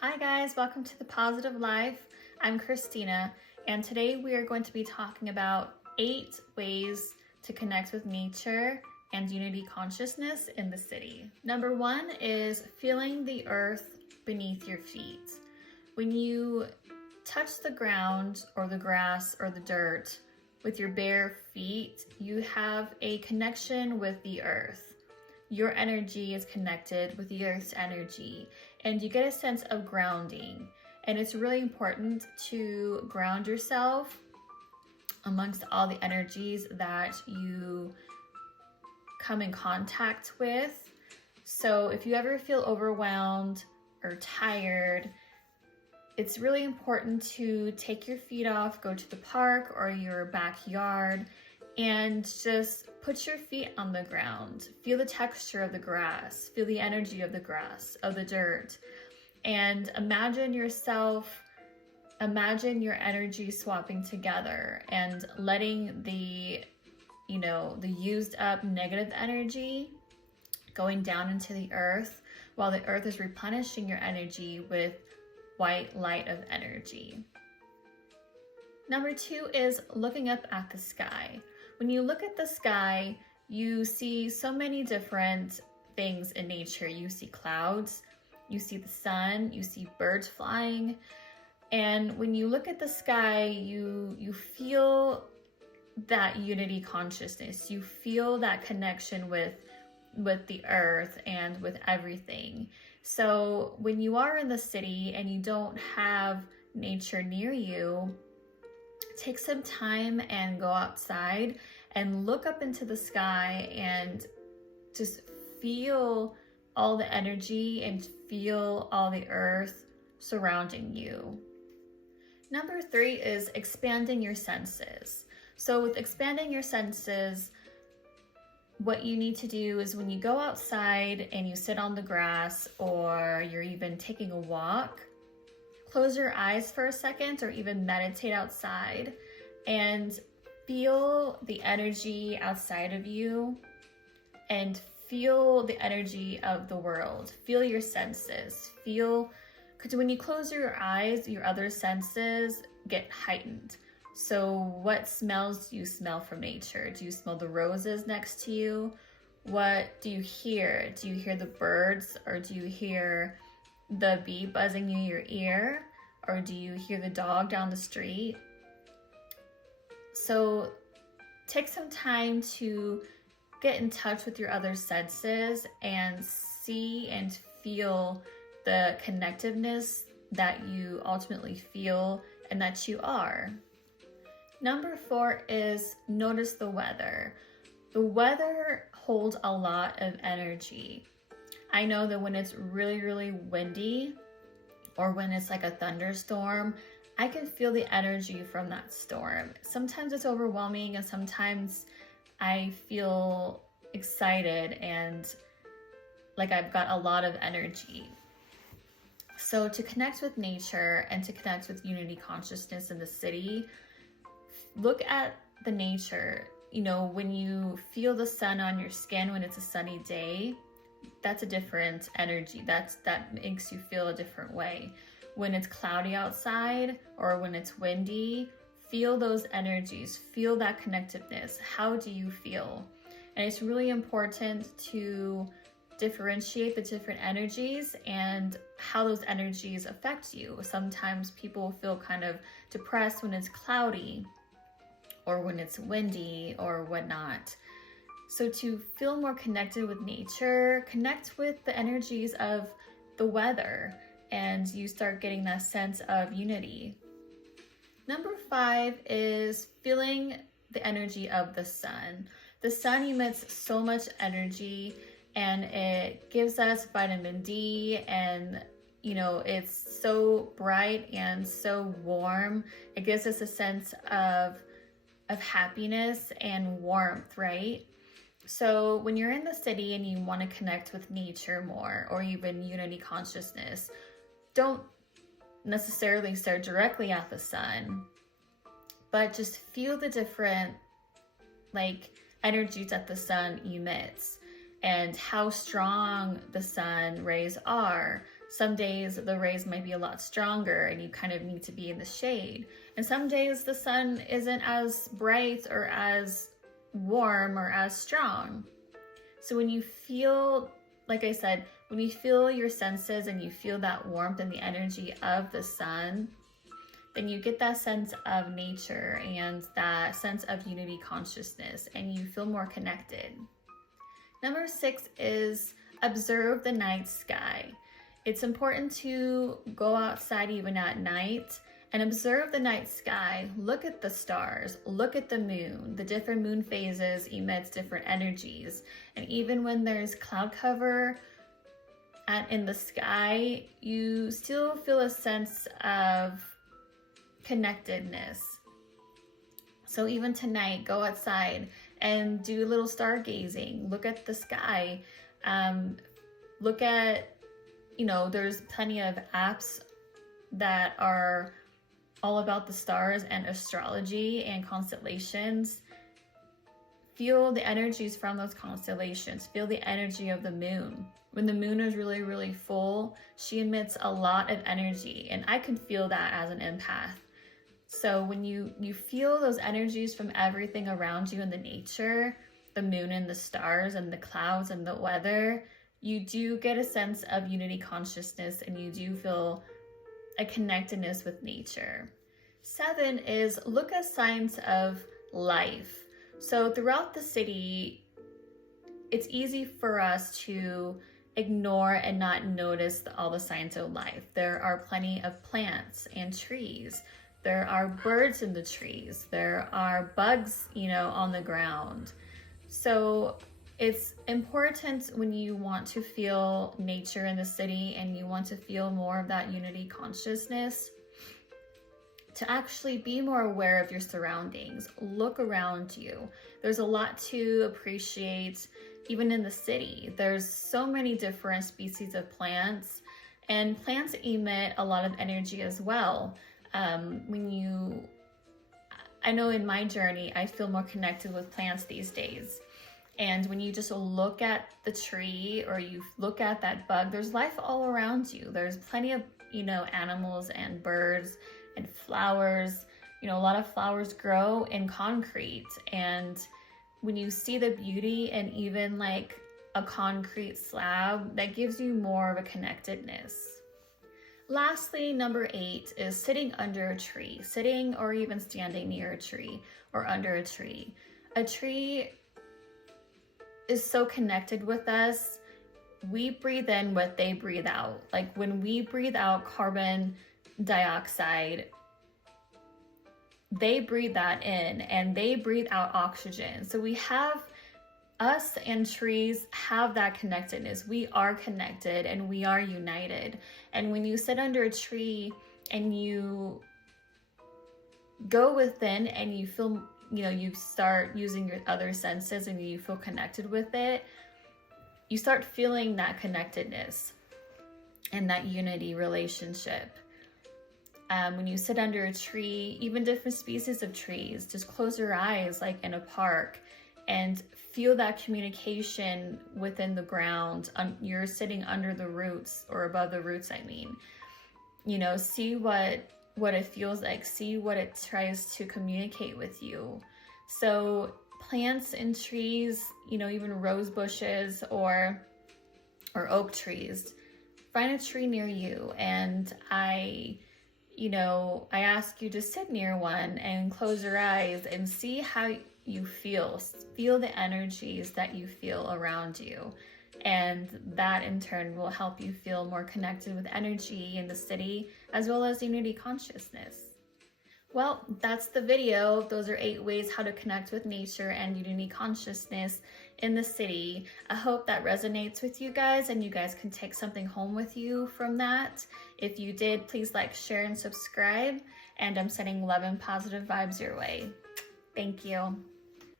Hi guys, welcome to The Positive Life. I'm Christina, and today we are going to be talking about 8 ways to connect with nature and unity consciousness in the city. Number 1 is feeling the earth beneath your feet. When you touch the ground or the grass or the dirt with your bare feet, you have a connection with the earth. Your energy is connected with the earth's energy, and you get a sense of grounding. And it's really important to ground yourself amongst all the energies that you come in contact with. So if you ever feel overwhelmed or tired, it's really important to take your feet off, go to the park or your backyard, and just put your feet on the ground. Feel the texture of the grass, feel the energy of the grass, of the dirt, and imagine your energy swapping together and letting the used up negative energy going down into the earth while the earth is replenishing your energy with white light of energy. Number 2 is looking up at the sky. When you look at the sky, you see so many different things in nature. You see clouds, you see the sun, you see birds flying. And when you look at the sky, you feel that unity consciousness. You feel that connection with the earth and with everything. So when you are in the city and you don't have nature near you, take some time and go outside and look up into the sky and just feel all the energy and feel all the earth surrounding you. Number 3 is expanding your senses. So with expanding your senses, what you need to do is when you go outside and you sit on the grass or you're even taking a walk, close your eyes for a second or even meditate outside and feel the energy outside of you and feel the energy of the world. Feel your senses. Because when you close your eyes, your other senses get heightened. So what smells do you smell from nature? Do you smell the roses next to you? What do you hear? Do you hear the birds, or do you hear the bee buzzing in your ear? Or do you hear the dog down the street? So take some time to get in touch with your other senses and see and feel the connectiveness that you ultimately feel and that you are. Number 4 is notice the weather. The weather holds a lot of energy. I know that when it's really, really windy or when it's like a thunderstorm, I can feel the energy from that storm. Sometimes it's overwhelming and sometimes I feel excited and like I've got a lot of energy. So to connect with nature and to connect with unity consciousness in the city, look at the nature. When you feel the sun on your skin when it's a sunny day, that's a different energy. That makes you feel a different way. When it's cloudy outside or when it's windy, feel those energies, feel that connectiveness. How do you feel? And it's really important to differentiate the different energies and how those energies affect you. Sometimes people feel kind of depressed when it's cloudy or when it's windy or whatnot. So to feel more connected with nature, connect with the energies of the weather, and you start getting that sense of unity. Number 5 is feeling the energy of the sun. The sun emits so much energy and it gives us vitamin D, and it's so bright and so warm. It gives us a sense of happiness and warmth, right? So when you're in the city and you want to connect with nature more or even unity consciousness, don't necessarily stare directly at the sun, but just feel the different energies that the sun emits and how strong the sun rays are, Some days the rays might be a lot stronger and you kind of need to be in the shade. And some days the sun isn't as bright or as warm or as strong. So when you feel, like I said, when you feel your senses and you feel that warmth and the energy of the sun, then you get that sense of nature and that sense of unity consciousness, and you feel more connected. Number 6 is observe the night sky. It's important to go outside even at night and observe the night sky. Look at the stars, look at the moon. The different moon phases emits different energies. And even when there's cloud cover in the sky, you still feel a sense of connectedness. So even tonight, go outside and do a little stargazing. Look at the sky. Look at, there's plenty of apps that are all about the stars and astrology and constellations. Feel the energies from those constellations. Feel the energy of the moon. When the moon is really, really full, she emits a lot of energy, and I can feel that as an empath. So when you feel those energies from everything around you in the nature, the moon and the stars and the clouds and the weather, you do get a sense of unity consciousness, and you do feel a connectedness with nature. 7 is look at signs of life. So throughout the city, it's easy for us to ignore and not notice all the signs of life. There are plenty of plants and trees. There are birds in the trees. There are bugs, on the ground. So it's important when you want to feel nature in the city and you want to feel more of that unity consciousness, to actually be more aware of your surroundings. Look around you. There's a lot to appreciate even in the city. There's so many different species of plants, and plants emit a lot of energy as well. I know in my journey, I feel more connected with plants these days. And when you just look at the tree or you look at that bug, there's life all around you. There's plenty of, animals and birds and flowers. A lot of flowers grow in concrete. And when you see the beauty in even like a concrete slab, that gives you more of a connectedness. Lastly, number 8 is sitting under a tree, sitting or even standing near a tree or under a tree. A tree is so connected with us. We breathe in what they breathe out. Like when we breathe out carbon dioxide, they breathe that in, and they breathe out oxygen. So us and trees have that connectedness. We are connected and we are united. And when you sit under a tree and you go within and you feel, you start using your other senses and you feel connected with it, you start feeling that connectedness and that unity relationship. When you sit under a tree, even different species of trees, just close your eyes like in a park and feel that communication within the ground. You're sitting under the roots, or above the roots, see what it feels like, see what it tries to communicate with you. So plants and trees, even rose bushes or oak trees, find a tree near you, and I ask you to sit near one and close your eyes and see how you feel the energies that you feel around you. And that in turn will help you feel more connected with energy in the city, as well as unity consciousness. Well, that's the video. Those are 8 ways how to connect with nature and unity consciousness in the city. I hope that resonates with you guys and you guys can take something home with you from that. If you did, please like, share, and subscribe. And I'm sending love and positive vibes your way. Thank you.